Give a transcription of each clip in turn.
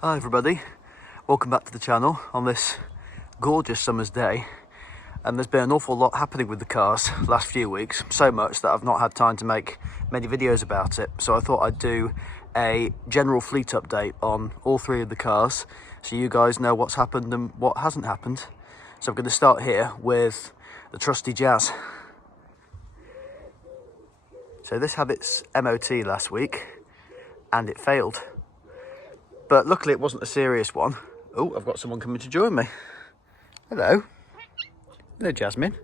Hi everybody, welcome back to the channel on this gorgeous summer's day. And there's been an awful lot happening with the cars last few weeks, so much that I've not had time to make many videos about it. So I thought I'd do a general fleet update on all three of the cars so you guys know what's happened and what hasn't happened. So I'm going to start here with the trusty Jazz. So this had its MOT last week and it failed. But luckily it wasn't a serious one. Oh, I've got someone coming to join me. Hello. Hello, Jasmine.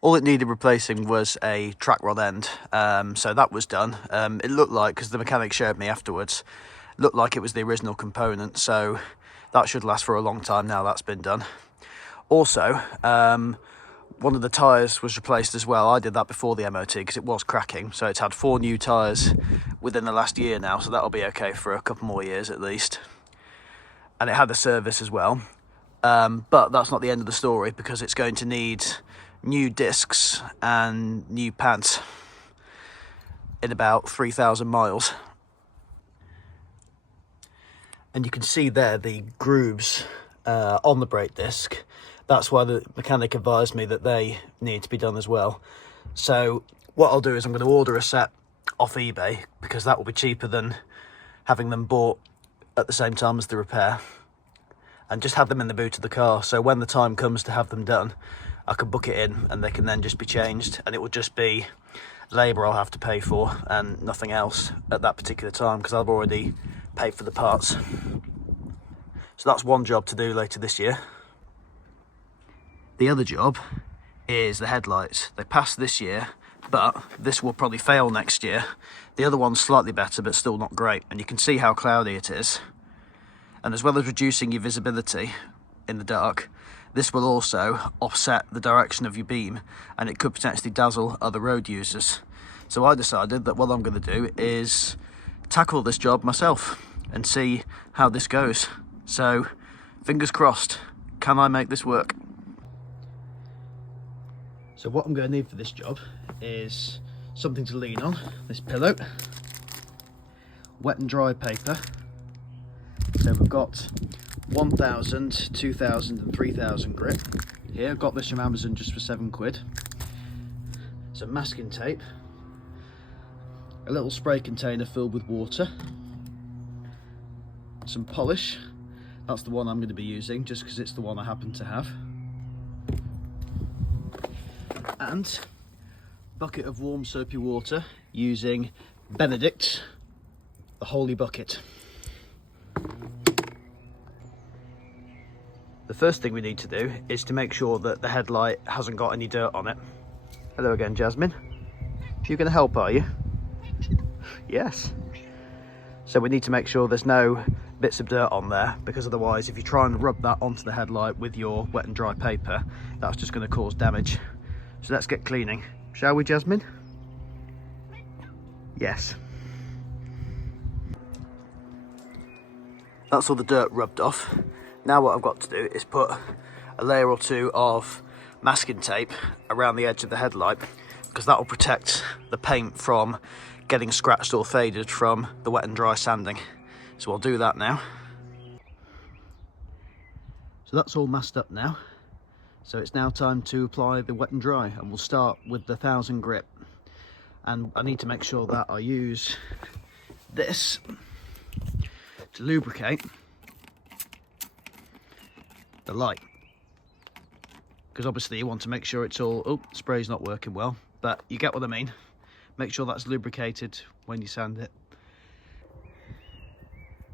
All it needed replacing was a track rod end. So that was done. It looked like, because the mechanic showed me afterwards, looked like it was the original component. So that should last for a long time now that's been done. Also, one of the tyres was replaced as well. I did that before the MOT because it was cracking. So it's had 4 new tyres within the last year now. So that'll be okay for a couple more years at least. And it had a service as well. But that's not the end of the story because it's going to need new discs and new pads in about 3,000 miles. And you can see there the grooves on the brake disc. That's why the mechanic advised me that they need to be done as well. So what I'll do is I'm going to order a set off eBay because that will be cheaper than having them bought at the same time as the repair, and just have them in the boot of the car. So when the time comes to have them done, I can book it in and they can then just be changed, and it will just be labour I'll have to pay for and nothing else at that particular time because I've already paid for the parts. So that's one job to do later this year. The other job is the headlights. They passed this year, but this will probably fail next year. The other one's slightly better, but still not great. And you can see how cloudy it is. And as well as reducing your visibility in the dark, this will also offset the direction of your beam, and it could potentially dazzle other road users. So I decided that what I'm going to do is tackle this job myself and see how this goes. So fingers crossed, can I make this work? So what I'm going to need for this job is something to lean on, this pillow, wet and dry paper. So we've got 1,000, 2,000 and 3,000 grit. Here, I got this from Amazon just for £7. Some masking tape, a little spray container filled with water, some polish. That's the one I'm going to be using just because it's the one I happen to have. And a bucket of warm soapy water using Benedict, the holy bucket. The first thing we need to do is to make sure that the headlight hasn't got any dirt on it. Hello again, Jasmine. You're going to help, are you? Yes. So we need to make sure there's no bits of dirt on there, because otherwise if you try and rub that onto the headlight with your wet and dry paper, that's just going to cause damage. So let's get cleaning, shall we, Jasmine? Yes. That's all the dirt rubbed off. Now what I've got to do is put a layer or two of masking tape around the edge of the headlight, because that will protect the paint from getting scratched or faded from the wet and dry sanding. So I'll do that now. So that's all masked up now. So it's now time to apply the wet and dry, and we'll start with the 1,000 grit. And I need to make sure that I use this to lubricate the light, because obviously you want to make sure it's all, oh, spray's not working well, but you get what I mean. Make sure that's lubricated when you sand it.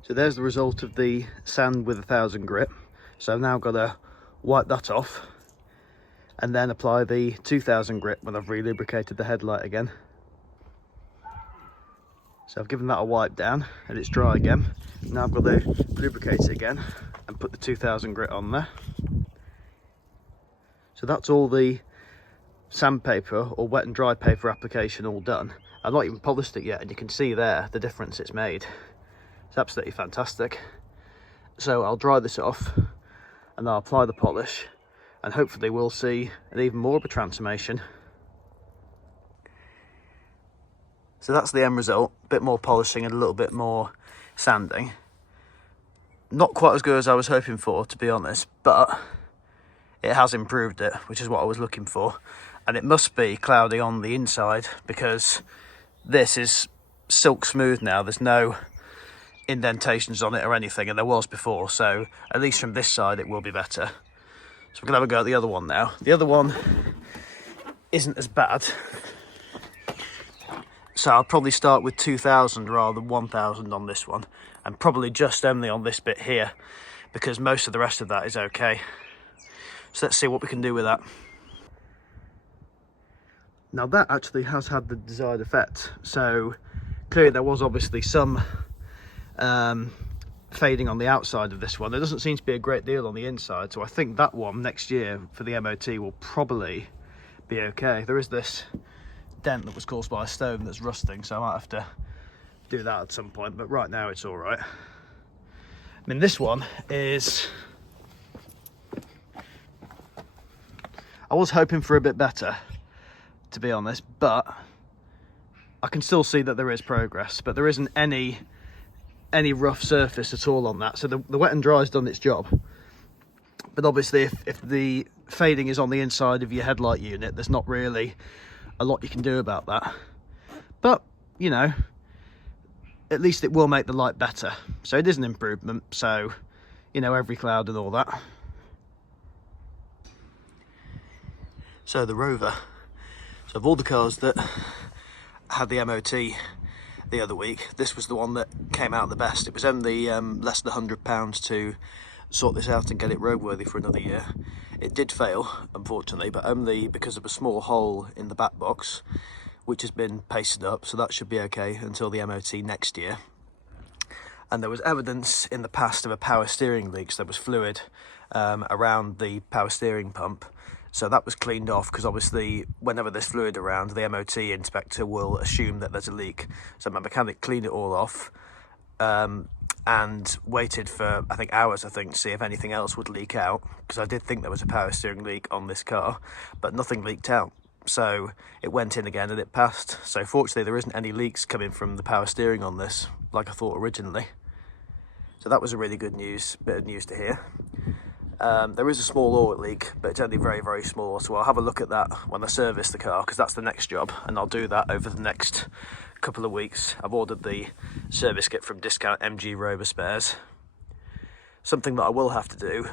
So there's the result of the sand with 1,000 grit. So I've now got to wipe that off and then apply the 2,000 grit when I've re-lubricated the headlight again. So I've given that a wipe down and it's dry again. Now I've got to lubricate it again and put the 2,000 grit on there. So that's all the sandpaper or wet and dry paper application all done. I've not even polished it yet, and you can see there the difference it's made. It's absolutely fantastic. So I'll dry this off and I'll apply the polish, and hopefully we'll see an even more of a transformation. So that's the end result, a bit more polishing and a little bit more sanding. Not quite as good as I was hoping for, to be honest, but it has improved it, which is what I was looking for. And it must be cloudy on the inside, because this is silk smooth now. There's no indentations on it or anything, and there was before, so at least from this side it will be better. So we're gonna have a go at the other one now. The other one isn't as bad, so I'll probably start with 2000 rather than 1000 on this one, and probably just only on this bit here, because most of the rest of that is okay. So let's see what we can do with that. Now that actually has had the desired effect. So clearly there was obviously some fading on the outside of this one. There doesn't seem to be a great deal on the inside, so I think that one next year for the MOT will probably be okay. There is this dent that was caused by a stone that's rusting, so I might have to do that at some point, but right now it's all right. I mean, this one is, I was hoping for a bit better, to be honest, but I can still see that there is progress, but there isn't any rough surface at all on that. So the wet and dry has done its job, but obviously if the fading is on the inside of your headlight unit, there's not really a lot you can do about that. But you know, at least it will make the light better, so it is an improvement. So you know, every cloud and all that. So the Rover, so of all the cars that had the MOT the other week, this was the one that came out the best. It was only less than £100 to sort this out and get it roadworthy for another year. It did fail, unfortunately, but only because of a small hole in the back box, which has been pasted up, so that should be okay until the MOT next year. And there was evidence in the past of a power steering leak, so there was fluid around the power steering pump. So that was cleaned off, because obviously whenever there's fluid around, the MOT inspector will assume that there's a leak. So my mechanic cleaned it all off and waited for, I think, hours, to see if anything else would leak out, because I did think there was a power steering leak on this car, but nothing leaked out. So it went in again and it passed. So fortunately there isn't any leaks coming from the power steering on this, like I thought originally. So that was a really good bit of news to hear. There is a small oil leak, but it's only very, very small, so I'll have a look at that when I service the car, because that's the next job, and I'll do that over the next couple of weeks. I've ordered the service kit from Discount MG Rover Spares. Something that I will have to do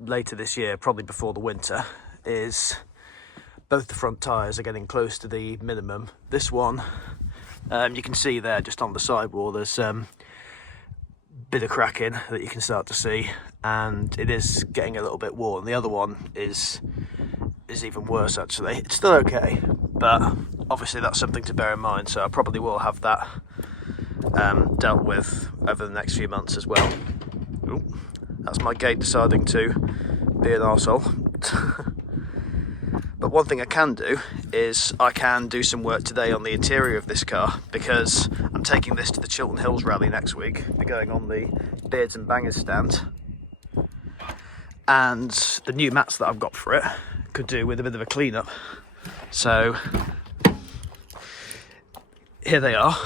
later this year, probably before the winter, is both the front tyres are getting close to the minimum. This one, you can see there just on the sidewall, there's bit of cracking that you can start to see, and it is getting a little bit worn. The other one is even worse actually. It's still okay, but obviously that's something to bear in mind, so I probably will have that dealt with over the next few months as well. Ooh, that's my gate deciding to be an arsehole. But one thing I can do is I can do some work today on the interior of this car, because I'm taking this to the Chiltern Hills rally next week. We're going on the Beards and Bangers stand, and the new mats that I've got for it could do with a bit of a clean up. So here they are.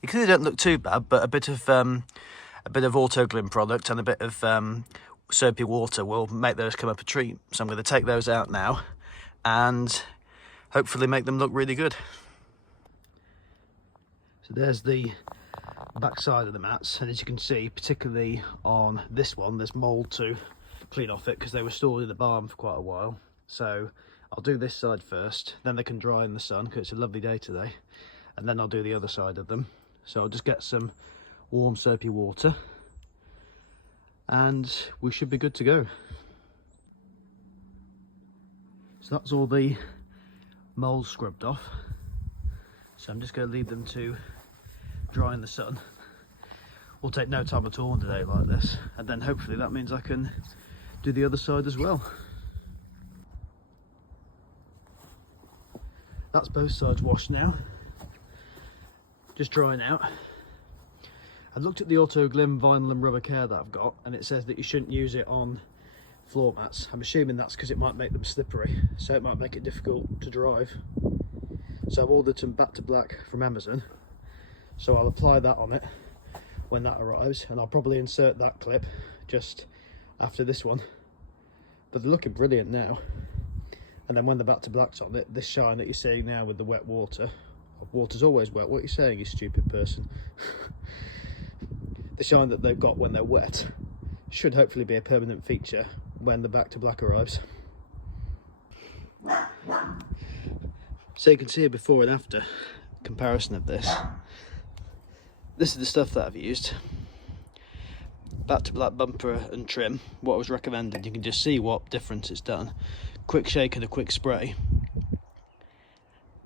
You can see they don't look too bad, but a bit of Autoglym product and a bit of soapy water will make those come up a treat. So I'm going to take those out now and hopefully make them look really good. So there's the back side of the mats, and as you can see, particularly on this one, there's mould to clean off it, because they were stored in the barn for quite a while. So I'll do this side first, then they can dry in the sun because it's a lovely day today, and then I'll do the other side of them. So I'll just get some warm soapy water and we should be good to go. So that's all the mould scrubbed off, so I'm just going to leave them to dry in the sun. Will take no time at all on a day like this, and then hopefully that means I can do the other side as well. That's both sides washed now, just drying out. I looked at the Autoglym vinyl and rubber care that I've got, and it says that you shouldn't use it on floor mats. I'm assuming that's because it might make them slippery, so it might make it difficult to drive. So I've ordered some Back to Black from Amazon, so I'll apply that on it when that arrives, and I'll probably insert that clip just after this one. But they're looking brilliant now. And then when the Back to Black's on it, this shine that you're seeing now with the wet water, water's always wet, what are you saying, you stupid person? The shine that they've got when they're wet should hopefully be a permanent feature when the Back to Black arrives. So you can see a before and after comparison of this. This is the stuff that I've used. Back to Black bumper and trim, what was recommended. You can just see what difference it's done. Quick shake and a quick spray,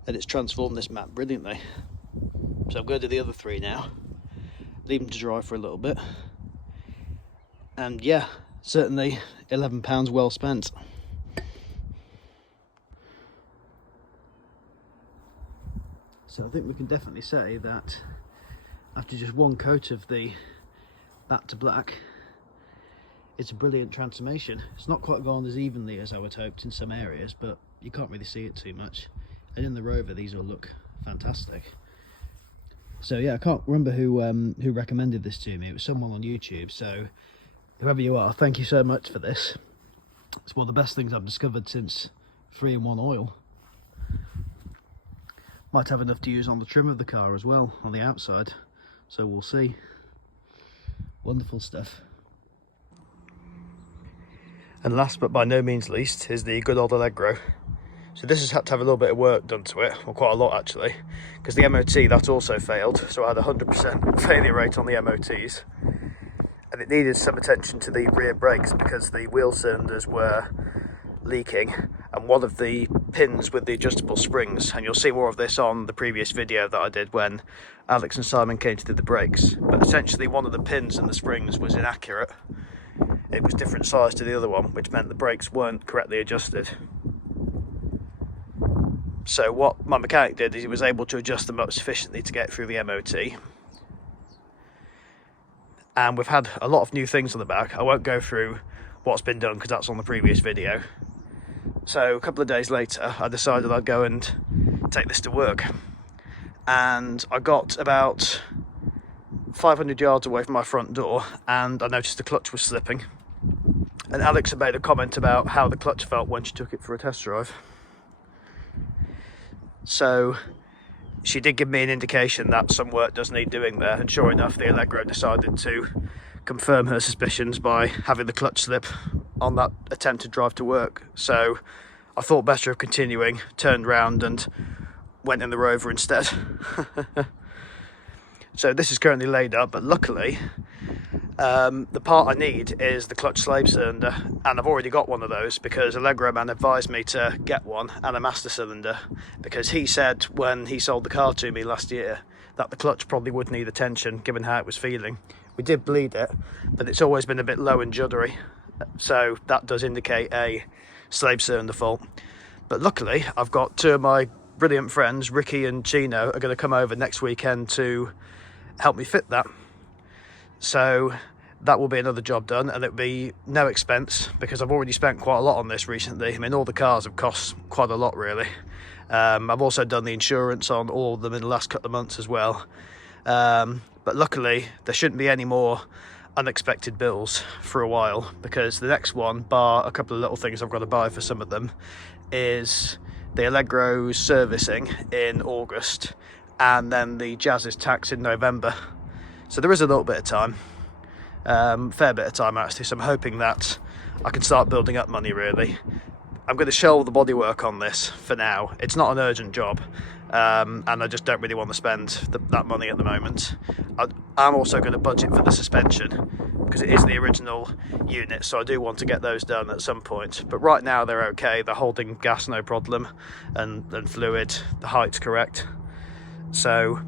and it's transformed this mat brilliantly. So I'm going to do the other three now, leave them to dry for a little bit, and yeah, certainly £11 well spent. So I think we can definitely say that after just one coat of the Back to Black, it's a brilliant transformation. It's not quite gone as evenly as I would hoped in some areas, but you can't really see it too much. And in the Rover, these will look fantastic. So yeah, I can't remember who recommended this to me. It was someone on YouTube. So whoever you are, thank you so much for this. It's one of the best things I've discovered since 3-in-1 oil. Might have enough to use on the trim of the car as well, on the outside. So we'll see. Wonderful stuff. And last but by no means least is the good old Algro. So this has had to have a little bit of work done to it, or quite a lot actually, because the MOT, that also failed. So I had 100% failure rate on the MOTs, and it needed some attention to the rear brakes because the wheel cylinders were leaking, and one of the pins with the adjustable springs, and you'll see more of this on the previous video that I did when Alex and Simon came to do the brakes, but essentially one of the pins in the springs was inaccurate. It was different size to the other one, which meant the brakes weren't correctly adjusted. So what my mechanic did is he was able to adjust them up sufficiently to get through the MOT. And we've had a lot of new things on the back. I won't go through what's been done because that's on the previous video. So a couple of days later, I decided I'd go and take this to work. And I got about 500 yards away from my front door and I noticed the clutch was slipping. And Alex had made a comment about how the clutch felt when she took it for a test drive. So she did give me an indication that some work does need doing there, and sure enough the Algro decided to confirm her suspicions by having the clutch slip on that attempted drive to work. So I thought better of continuing, turned round and went in the Rover instead. So this is currently laid up, but luckily the part I need is the clutch slave cylinder, and I've already got one of those because Algro man advised me to get one and a master cylinder, because he said when he sold the car to me last year that the clutch probably would need attention given how it was feeling. We did bleed it, but it's always been a bit low and juddery, so that does indicate a slave cylinder fault. But luckily I've got two of my brilliant friends, Ricky and Chino, are going to come over next weekend to help me fit that. So that will be another job done, and it'll be no expense because I've already spent quite a lot on this recently. I mean, all the cars have cost quite a lot really. I've also done the insurance on all of them in the last couple of months as well. But luckily there shouldn't be any more unexpected bills for a while, because the next one, bar a couple of little things I've got to buy for some of them, is the Algro's servicing in August, and then the Jazz's tax in November. So there is a little bit of time, fair bit of time actually, so I'm hoping that I can start building up money really. I'm going to shelve the bodywork on this for now. It's not an urgent job, and I just don't really want to spend that money at the moment. I'm also going to budget for the suspension because it is the original unit, so I do want to get those done at some point. But right now they're okay, they're holding gas no problem, and fluid, the height's correct. So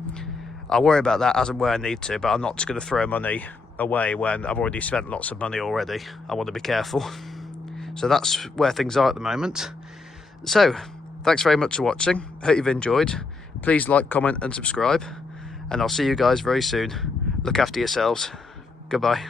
I'll worry about that as and where I need to, but I'm not just going to throw money away when I've already spent lots of money already. I want to be careful. So that's where things are at the moment. So thanks very much for watching. Hope you've enjoyed. Please like, comment and subscribe, and I'll see you guys very soon. Look after yourselves. Goodbye.